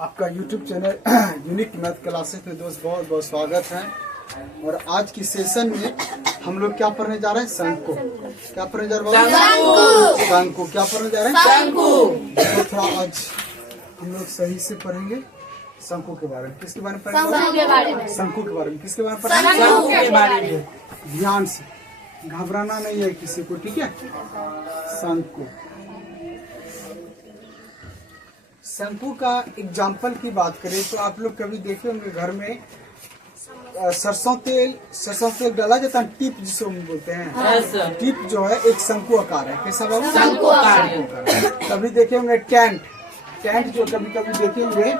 आपका YouTube channel unique math classes में दोस्त बहुत बहुत स्वागत है। और आज की सेशन में हम लोग क्या पढ़ने जा रहे हैं? शंकु। क्या पढ़ने जा रहे हैं? शंकु। क्या पढ़ने जा रहे हैं? शंकु। तो थोड़ा आज हम लोग सही से पढ़ेंगे शंकु के बारे में। किसके बारे में पढ़ेंगे? शंकु के बारे में। किसके बारे में पढ़ेंगे? ध्यान से, घबराना नहीं है किसी को, ठीक है? शंकु। शंकु का एग्जाम्पल की बात करें तो आप लोग कभी देखे होंगे घर में सरसों तेल डाला जाता है, टिप जिसे हम बोलते हैं। टिप जो है एक शंकु आकार है। कैसा बाबू? शंकु आकार। कभी देखे होंगे टेंट जो कभी कभी देखे होंगे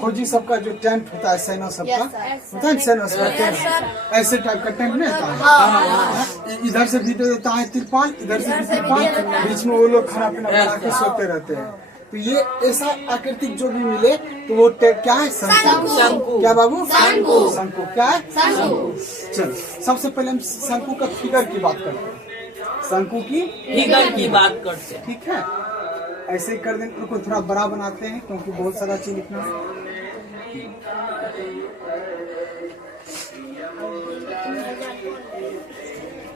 फौजी सबका जो टेंट होता है, सेना सबका होता है, सेना सबका टेंट ऐसे टाइप का टेंट नहीं होता है। इधर से भी देता है तिरपाल, इधर से भी तिरपाल, बीच में वो लोग खाना पीना बना के सोते रहते हैं। तो ये ऐसा आकृतिक जो भी मिले तो वो क्या है? शंकु। क्या बाबू? शंकु। क्या है? चलो सबसे पहले हम शंकु का फिगर की बात करते हैं। शंकु की फिगर की बात करते हैं, ठीक है? ऐसे कर दें, उनको थोड़ा बड़ा बनाते हैं क्योंकि बहुत सारा चीज लिखना है।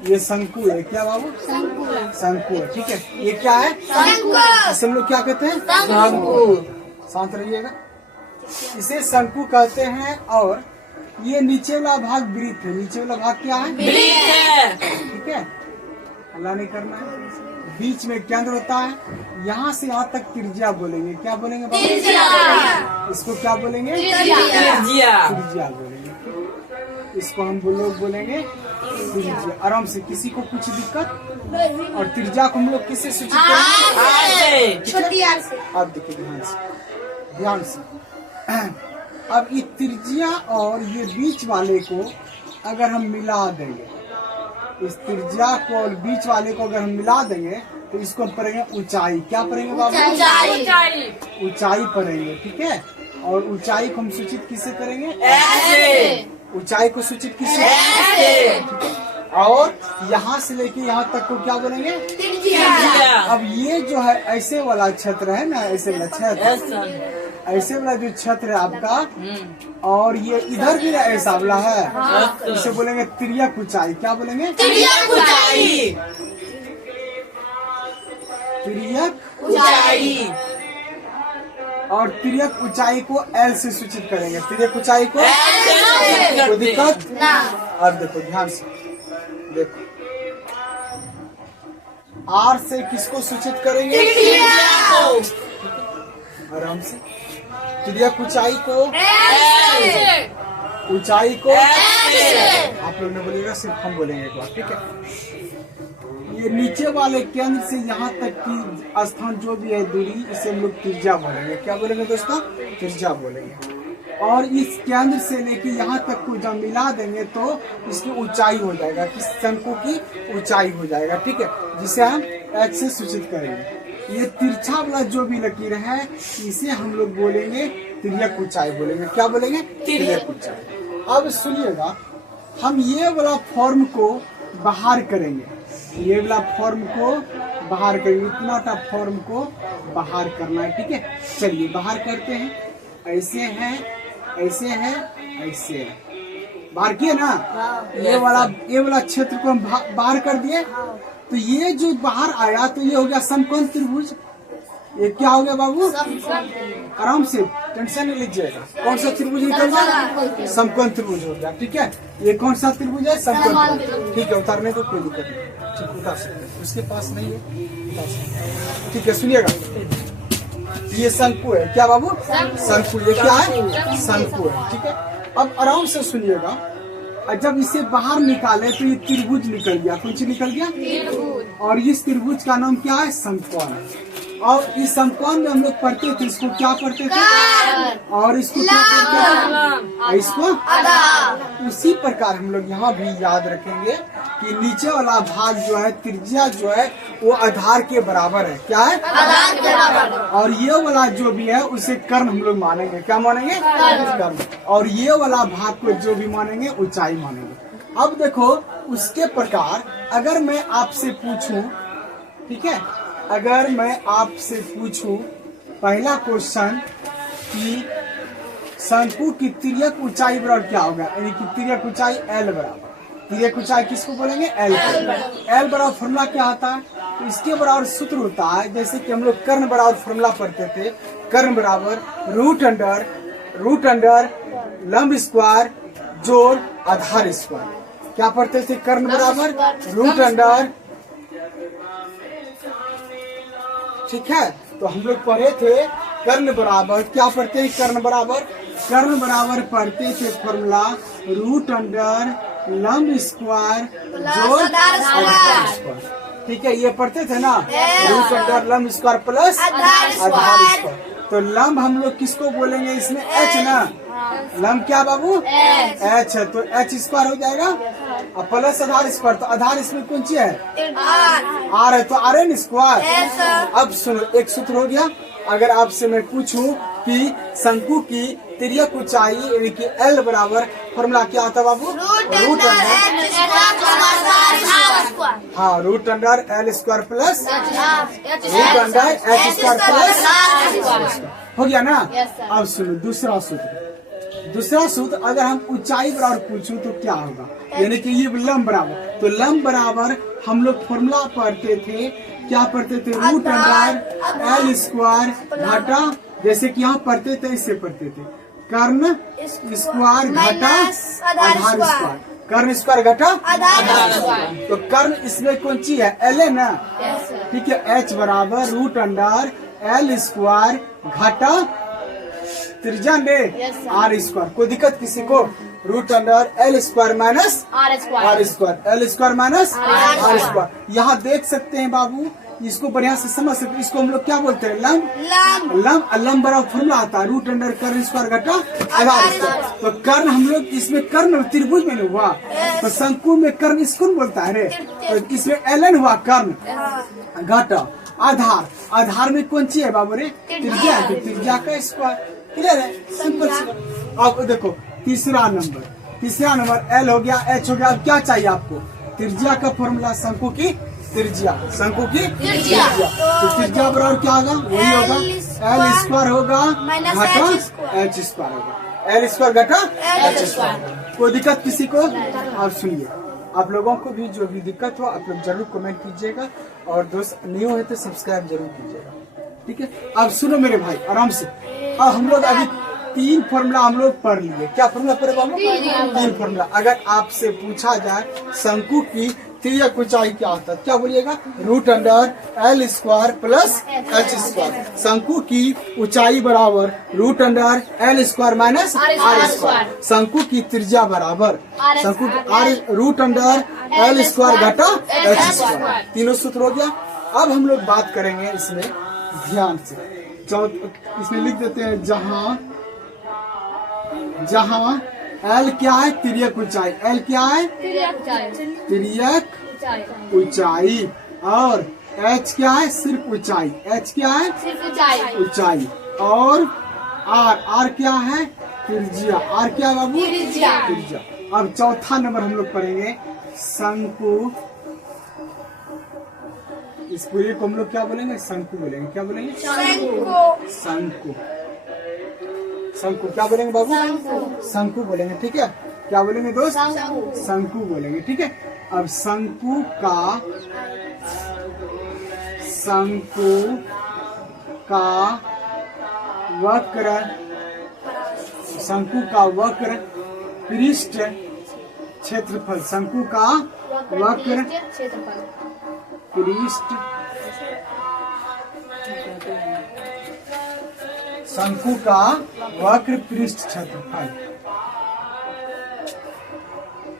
ये शंकु है। क्या बाबू? शंकु है, ठीक है? ये क्या है? इसे हम लोग क्या कहते हैं? शंकु। शांत रहिएगा। इसे शंकु कहते हैं। और ये नीचे वाला भाग वृत्त है। नीचे वाला भाग क्या है? वृत्त है, ठीक है? हल्ला नहीं करना है। बीच में केंद्र होता है। यहाँ से यहाँ तक त्रिज्या बोलेंगे। क्या बोलेंगे बाबू? इसको क्या बोलेंगे? त्रिज्या बोलेंगे। इसको हम लोग बोलेंगे त्रिज्या। आराम से, किसी को कुछ दिक्कत? और त्रिज्या को हम लोग किससे सूचित करेंगे? अब देखिए ध्यान से। अब ये त्रिज्या और ये बीच वाले को अगर हम मिला देंगे, इस त्रिज्या को और बीच वाले को अगर हम मिला देंगे तो इसको हम पढ़ेंगे ऊंचाई। क्या पढ़ेंगे बाबू? ऊंचाई पढ़ेंगे, ठीक है? और ऊंचाई को हम सूचित किससे करेंगे? ऊंचाई को सूचित किससे? और यहाँ से लेके यहाँ तक को क्या बोलेंगे? अब ये जो है ऐसे वाला क्षेत्र है ना, ऐसे वाला क्षेत्र, ऐसे वाला जो क्षेत्र है आपका, और ये इधर भी ऐसा वाला है, इसे बोलेंगे तिर्यक ऊंचाई। क्या बोलेंगे? तिर्यक ऊंचाई। तिर्यक ऊंचाई। और तिर्यक ऊंचाई को एल से सूचित करेंगे। तिर्यक ऊंचाई को कोई दिक्कत? अब देखो ध्यान से, देखो आर से किसको सूचित करेंगे? आराम से, तिर्यक ऊंचाई को, ऊंचाई को आप लोग ने बोलिएगा, सिर्फ हम बोलेंगे एक बार, ठीक है? ये नीचे वाले केंद्र से यहाँ तक की स्थान जो भी है दूरी, इसे हम लोग त्रिज्या बोलेंगे। क्या बोलेंगे दोस्तों? त्रिज्या बोलेंगे। और इस केंद्र से लेके यहाँ तक को जब मिला देंगे तो इसकी ऊंचाई हो जाएगा, कि शंकु की ऊंचाई हो जाएगा, ठीक है? जिसे हम एच से सूचित करेंगे। ये तिरछा वाला जो भी लकीर है इसे हम लोग बोलेंगे तिर्यक ऊंचाई बोलेंगे। क्या बोलेंगे? तिर्यक ऊंचाई। अब सुनिएगा, हम ये वाला फॉर्म को बाहर करेंगे। ये वाला फॉर्म को बाहर करेंगे, इतना टा फॉर्म को बाहर करना है, ठीक है? चलिए बाहर करते हैं। ऐसे है, ऐसे है, ऐसे है, बाहर किए ना? ये वाला क्षेत्र को हम बाहर कर दिए। तो ये जो बाहर आया तो ये हो गया समकोण त्रिभुज। ये क्या हो गया बाबू? आराम से, टेंशन नहीं लीजिएगा। कौन सा त्रिभुज निकल गया? समकोण त्रिभुज हो गया, ठीक है? ये कौन सा त्रिभुज है? समकोण त्रिभुज, ठीक है? उतारने को कोई दिक्कत नहीं, ठीक, उतार सकते। उसके पास नहीं है, ठीक है? सुनिएगा, ये शंकु है। क्या बाबू? शंकु। ये क्या है? शंकु है, ठीक है? अब आराम से सुनिएगा, जब इसे बाहर निकाले तो ये त्रिभुज निकल गया। कौन सी निकल गया? और इस त्रिभुज का नाम क्या है? समकोण। और इस समकोण में हम लोग पढ़ते थे, इसको क्या पढ़ते थे? और इसको क्या पढ़ते थे? इसको। उसी प्रकार हम लोग यहाँ भी याद रखेंगे कि नीचे वाला भाग जो है, त्रिज्या जो है, वो आधार के बराबर है। क्या है? आधार के बराबर। और ये वाला जो भी है उसे कर्ण हम लोग मानेंगे। क्या मानेंगे? कर्ण। और ये वाला भाग को जो भी मानेंगे ऊंचाई मानेंगे। अब देखो, उसके प्रकार अगर मैं आपसे पूछूं, ठीक है, अगर मैं आपसे पूछूं पहला क्वेश्चन कि शंकु की तिर्यक ऊंचाई बराबर क्या होगा, यानी कि तिर्यक ऊंचाई L बराबर, तिर्यक ऊंचाई किसको बोलेंगे, L। L बराबर फॉर्मूला क्या होता है, तो इसके बराबर सूत्र होता है, जैसे कि हम लोग कर्ण बराबर फॉर्मूला पढ़ते थे, कर्ण बराबर रूट अंडर लंब स्क्वायर जोड़ आधार स्क्वायर। क्या पढ़ते थे, कर्ण बराबर रूट अंडर, ठीक है। तो हम लोग पढ़े थे कर्ण बराबर, क्या पढ़ते हैं, कर्ण बराबर पढ़ते थे फॉर्मूला रूट अंडर लंब स्क्वायर जोड़ आधार स्क्वायर, ठीक है, ये पढ़ते थे ना, रूट अंडर लंब स्क्वायर प्लस आधार स्क्वायर। तो लंब हम लोग किसको बोलेंगे, इसमें H ना, लंब क्या बाबू, H है, तो H स्क्वायर हो जाएगा और प्लस आधार स्क्वायर, तो आधार इसमें कौन सी है, R है, तो RN स्क्वायर। अब सुनो, एक सूत्र हो गया। अगर आपसे मैं पूछूं कि शंकु की तिर्यक ऊंचाई यानी कि L बराबर फॉर्मूला क्या आता है बाबू, root under L square plus root under H square plus, हो गया ना। अब सुनो दूसरा सूत्र अगर हम ऊंचाई बराबर पूछूं तो क्या होगा, यानी कि ये लंब बराबर, तो लंब बराबर हम लोग फॉर्मूला पढ़ते थे, क्या पढ़ते थे, रूट अंडर L स्क्वायर घटा, जैसे कि यहाँ पढ़ते थे इससे पढ़ते थे कर्ण स्क्वायर घटा आधार स्क्वायर, कर्ण स्क्वायर घटा आधार स्क्वायर। तो कर्ण इसमें कौन सी है, L है ना, ठीक है। H बराबर रूट अंडर L स्क्वायर घटा त्रिज्या में R स्क्वायर, कोई दिक्कत किसी को, root under L square minus R square, L square minus R square. यहाँ देख सकते हैं बाबू, इसको बढ़िया से समझ सकते हैं, इसको हम लोग क्या बोलते हैं, लंब बराबर फॉर्मूला आता है रूट अंडर कर्ण स्क्वायर घटा आधार स्क्वायर। तो कर्ण हम लोग इसमें कर्ण त्रिभुज में नहीं हुआ, तो शंकु में कर्ण इसको बोलता है रे, तो इसमें LN हुआ कर्ण घटा आधार में कौन सी है बाबू रे, त्रिज्या, त्रिज्या का स्क्वायर, क्लियर है, सिंपल। अब देखो तीसरा नंबर L हो गया, H हो गया, अब क्या चाहिए आपको, त्रिज्या का फॉर्मूला, शंकु की त्रिज्या, तो त्रिज्या बराबर क्या होगा, वही होगा L स्क्वायर होगा घटा H स्क्वायर होगा, L स्क्वायर घटा H स्क्वायर। कोई दिक्कत किसी को, आप सुनिए, आप लोगों को भी जो भी दिक्कत हो आप लोग जरूर कमेंट कीजिएगा, और दोस्त न्यू है तो सब्सक्राइब जरूर कीजिएगा, ठीक है। अब सुनो मेरे भाई आराम से, अब हम लोग अभी 3 फॉर्मूला हम लोग पढ़ लिए, क्या फॉर्मूला पढ़े बाबू, 3 फॉर्मूला। अगर आपसे पूछा जाए शंकु की तिर्यक ऊंचाई क्या होता है, क्या बोलिएगा, root under L square plus H square, शंकु की ऊंचाई बराबर root under L square minus R square, शंकु की त्रिज्या बराबर शंकु रूट अंडर L स्क्वायर घटा H स्क्वायर। तीनों सूत्र हो गया। अब हम लोग बात करेंगे इसमें ध्यान से, इसमें लिख देते हैं जहाँ L क्या है, तिर्यक ऊंचाई, L क्या है, तिर्यक ऊंचाई, और H क्या है, सिर्फ ऊंचाई, H क्या है, सिर्फ ऊंचाई, और R क्या है, त्रिज्या, R क्या है बाबू, त्रिज्या। अब चौथा नंबर हम लोग पढ़ेंगे शंकु, इस पूरे को हम लोग क्या बोलेंगे, शंकु बोलेंगे, क्या बोलेंगे, शंकु क्या बोलेंगे बाबू, शंकु बोलेंगे, ठीक है। क्या बोलेंगे दोस्त, शंकु बोलेंगे, ठीक है। अब शंकु वक्र पृष्ठ क्षेत्रफल, शंकु का वक्र पृष्ठ, शंकु का वक्र पृष्ठ क्षेत्रफल,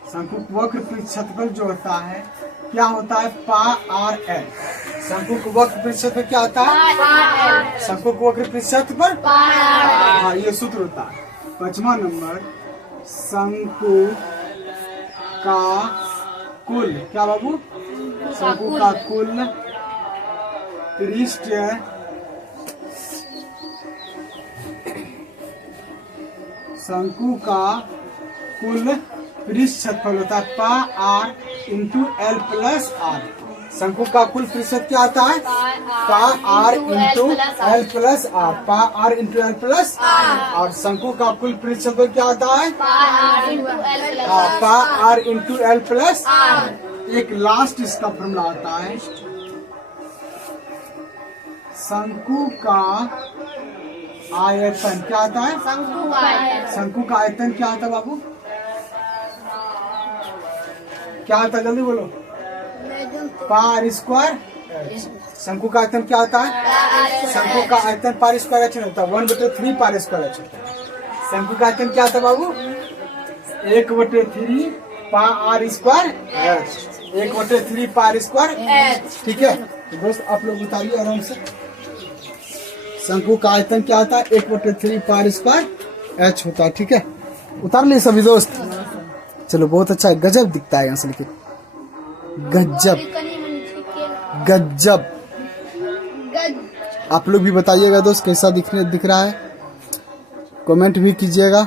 शंकु वक्र पृष्ठ क्षेत्रफल जो होता है क्या होता है, πRL। शंकु को वक्र पृष्ठ क्षेत्रफल क्या होता है, शंकु को वक्र पृष्ठ क्षेत्रफल, हाँ ये सूत्र होता है। 5वां नंबर शंकु का कुल, क्या बाबू, शंकु का कुल पृष्ठ शंकु का कुल पृष्ठ क्षेत्रफल होता है πR × L + R। शंकु का कुल प्रतिशत क्या आता है? Pi R into L plus R, pi R into L plus R. और शंकु का कुल प्रतिशत क्या आता है? Pi R into L plus R. एक लास्ट इसका फॉर्मूला आता है, शंकु का आयतन क्या आता है? शंकु का आयतन क्या आता है बाबू? क्या आता है, जल्दी बोलो। पार स्क्वायर। शंकु का आयतन क्या होता है? शंकु का आयतन पार स्क्वायर एच होता है, 1/3 पार स्क्वायर एच होता है। शंकु का आयतन क्या आता है बाबू? 1/3 पार स्क्वायर एच, 1/3 पार स्क्वायर एच। ठीक है तो दोस्त आप लोग उतारिए आराम से। शंकु का आयतन क्या होता है? 1/3 पार स्क्वायर एच होता है। ठीक है, उतार लिए सभी दोस्त। चलो बहुत अच्छा है, गजब दिखता है यहाँ से, लेकिन गजब गजब। आप लोग भी बताइएगा दोस्त कैसा दिख रहा है, कमेंट भी कीजिएगा।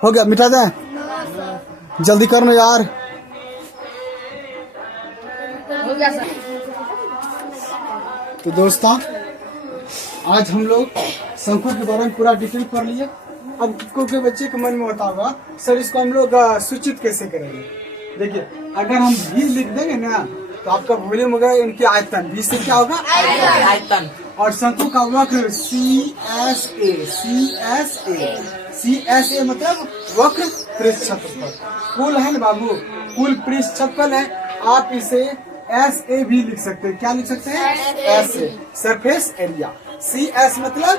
हो गया, मिटा दें? जल्दी करना यार। हो गया सर। तो दोस्तों आज हम लोग शंकु के बारे में पूरा डिटेल पढ़ लिए। अब के बच्चे के मन में होता होगा सर इसको हम लोग सूचित कैसे करेंगे। देखिए अगर हम भी लिख देंगे ना तो आपका वॉल्यूम होगा इनके आयतन, भी से क्या होगा? आयतन। और शंकु का वक्र CSA मतलब वक्र पृष्ठ क्षेत्रफल। कुल है ना बाबू, कुल पृष्ठ क्षेत्रफल है। आप इसे SA भी लिख सकते हैं। क्या लिख सकते हैं? SA surface area. CS मतलब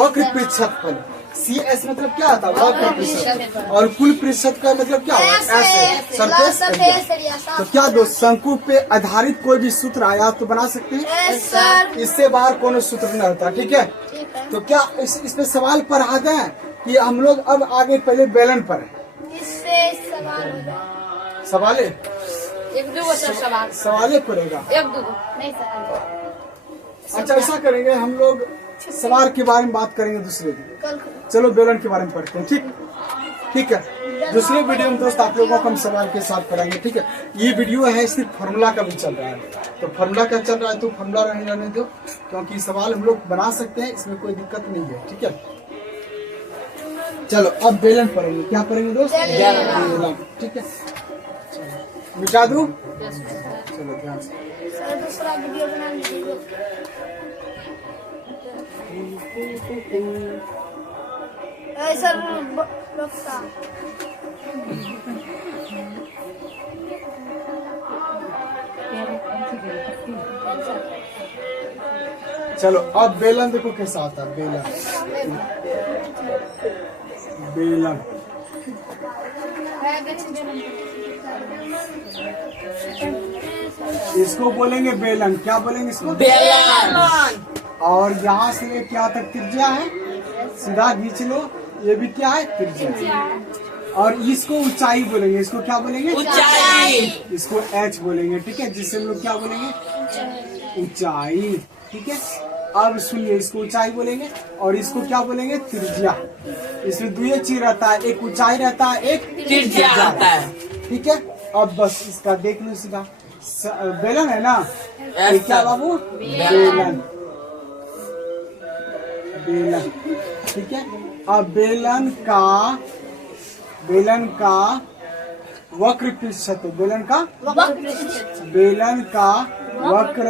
वक्र पृष्ठ क्षेत्रफल, CS मतलब क्या होता है? वक्र पृष्ठ। और कुल पृष्ठ का मतलब क्या होगा? Surface area. तो क्या दोस्त शंकु पे आधारित कोई भी सूत्र आया तो बना सकते हैं? इससे बाहर कोई सूत्र नहीं होता। ठीक है तो क्या इस पे सवाल पढ़ाते हैं कि हम लोग अब आगे पहले बेलन पर सवाल पड़ेगा। अच्छा ऐसा करेंगे हम लोग, सवाल के बारे में बात करेंगे दूसरे दिन। चलो बेलन के बारे में पढ़ते हैं। ठीक है दूसरे वीडियो में दोस्त आप लोगों को हम सवाल के साथ पढ़ाएंगे। ठीक है, ये वीडियो है सिर्फ फॉर्मूला का भी चल रहा है, तो फॉर्मूला का चल रहा है तो फॉर्मूला रहने दो, क्योंकि सवाल हम लोग बना सकते हैं, इसमें कोई दिक्कत नहीं है। ठीक है चलो अब बेलन पढ़ेंगे। क्या पढ़ेंगे दोस्त? बेलन। ठीक है मिटा दूं? चलो ध्यान से। दूसरा वीडियो बना लीजिए। सर चलो अब बेलन देखो कैसा आता है। बेलन इसको बोलेंगे बेलन। क्या बोलेंगे इसको? बेलन। और यहाँ से क्या तक त्रिज्या है, सीधा खींच लो, ये भी क्या है? त्रिज्या। और इसको ऊंचाई बोलेंगे। इसको क्या बोलेंगे? ऊंचाई। इसको H बोलेंगे। ठीक है, जिससे हम लोग क्या बोलेंगे? ऊंचाई। ठीक है, अब सुनिए, इसको ऊंचाई बोलेंगे और इसको क्या बोलेंगे? त्रिज्या। इसमें दो चीज रहता है, एक ऊंचाई रहता है, एक त्रिज्या रहता है। ठीक है, अब बस इसका देख लो सीधा। बेलन है ना, क्या बाबू? बेलन। ठीक है, अब बेलन का वक्र पृष्ठ, बेलन का वक्र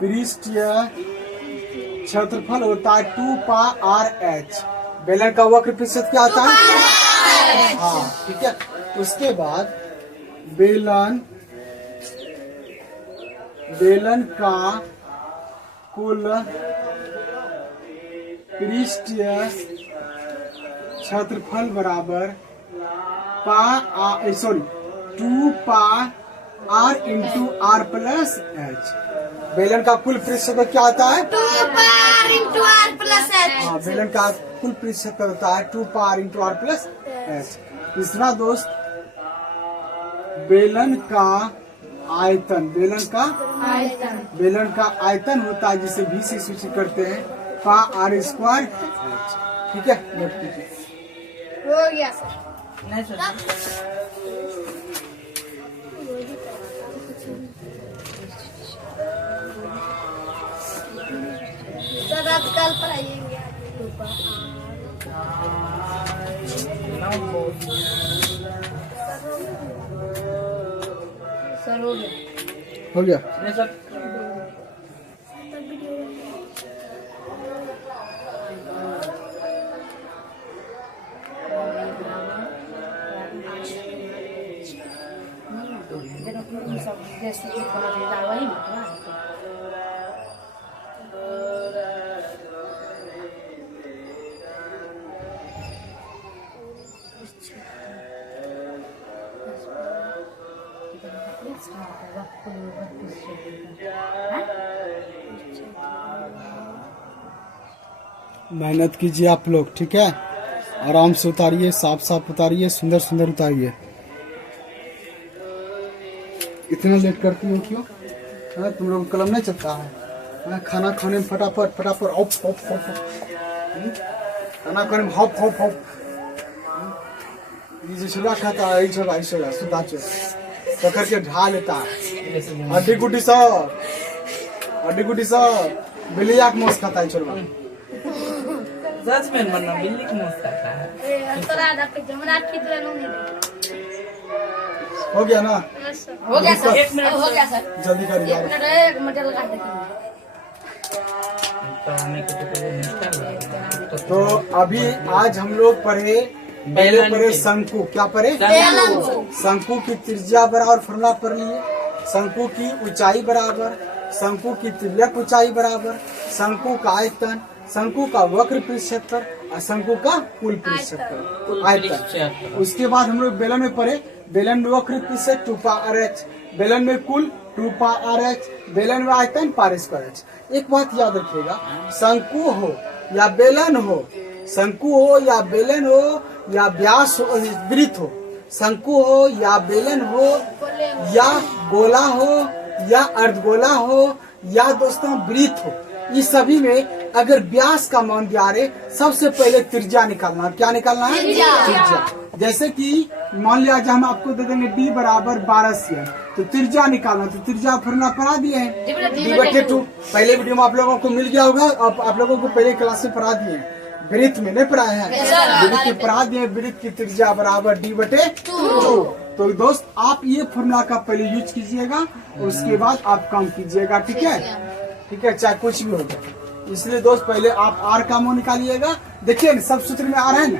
पृष्ठीय क्षेत्रफल होता है 2πRH। बेलन का वक्र पृष्ठ क्या होता है? हाँ ठीक है, उसके बाद बेलन का कुल पृष्ठीय क्षेत्रफल बराबर 2πR into R plus H। बेलन का कुल पृष्ठफल क्या होता है? 2πR into R plus H। हाँ, बेलन का कुल पृष्ठफल होता है 2πR into R plus H। तीसरा दोस्त बेलन का आयतन होता है जिसे V से सूचित करते हैं πR²H। ठीक है, नोट कीजिए। हो गया सर। नहीं सर सर आप कल पर आइएंगे सर हो गया हो गया। नहीं सर मेहनत कीजिए आप लोग, ठीक है। आराम से उतारिए, साफ साफ उतारिए, सुंदर सुंदर उतारिए। इतना लेट करती हो क्यों? हाँ, तुम लोग कलम नहीं चलता है? हाँ, खाना खाने में फटाफट फटाफट हॉप हॉप हॉप खाना खाने में हॉप हॉप हॉप। ये जो सुधा खाता है ऐसा सुधा चो तो करके ढा लेता है। हड्डी गुड्डी सब बिलिया के मौस खाता है छोड़वा। सच में मरना बिल्ली की मौत करता है। सर आधा पे जमरात की तरह नहीं हो गया ना? हो गया सर, एक मिनट हो गया सर, जल्दी कर यार। एक मिनट लगा देंगे। तो हमें कुछ निष्ठा लगा। तो अभी आज हम लोग पढ़े शंकु। क्या पढ़े? शंकु की त्रिज्या बराबर फॉर्मूला पढ़ लिए। शंकु की ऊंचाई बराबर, शंकु की तिर्यक ऊंचाई बराबर, शंकु का आयतन, शंकु का वक्र पृष्ठक्षेत्र और शंकु का कुल पृष्ठक्षेत्र आयतन। उसके बाद हम लोग बेलन में पढ़े। बेलन में वक्र पृष्ठ 2πr/h, बेलन में कुल 2πr/h, बेलन में आयतन πr²h। एक बात याद रखिएगा, शंकु हो या बेलन हो, शंकु हो या बेलन हो या व्यास हो, वृत्त हो, शंकु हो या बेलन हो या गोला हो या अर्धगोला हो या दोस्तों वृत्त हो, इस सभी में अगर व्यास का मान दिया रहे, सबसे पहले त्रिज्या निकालना। क्या निकालना है? त्रिज्या। जैसे कि मान लिया आज हम आपको दे देंगे d बराबर 12 cm, तो त्रिज्या निकालना। तो त्रिज्या फॉर्मूला पढ़ा दिए हैं, d/2। पहले वीडियो में आप लोगों को मिल गया होगा। आप लोगों को पहले क्लास में पढ़ा दिए हैं। वृत्त में नहीं पढ़ाए हैं, वृत्त में पढ़ा दिए। वृत्त की त्रिज्या बराबर d/2। तो दोस्त आप ये फॉर्मूला का पहले यूज कीजिएगा, उसके बाद आप काम कीजिएगा, ठीक है? ठीक है, चाहे कुछ भी होगा। इसलिए दोस्त पहले आप आर का मान निकालिएगा। देखिए सब सूत्र में आर है ना,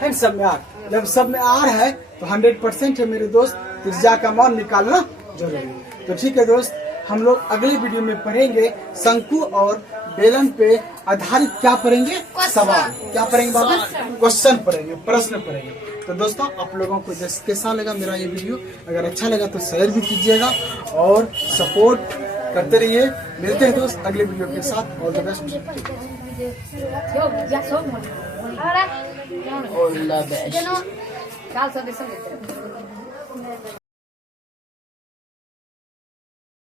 है सब में आर। जब सब में आर है तो 100% है मेरे दोस्त, त्रिज्या का मान निकालना जरूरी है। तो ठीक है दोस्त, हम लोग अगले वीडियो में पढ़ेंगे शंकु और बेलन पे आधारित क्या पढ़ेंगे? सवाल। क्या पढ़ेंगे बाबा? क्वेश्चन पढ़ेंगे, प्रश्न पढ़ेंगे। तो दोस्तों आप लोगों को जैसे कैसा लगा मेरा ये वीडियो? अगर अच्छा लगा तो शेयर भी कीजिएगा और सपोर्ट करते रहिए। मिलते हैं दोस्त अगले वीडियो के साथ। All the best. All the best. काल सब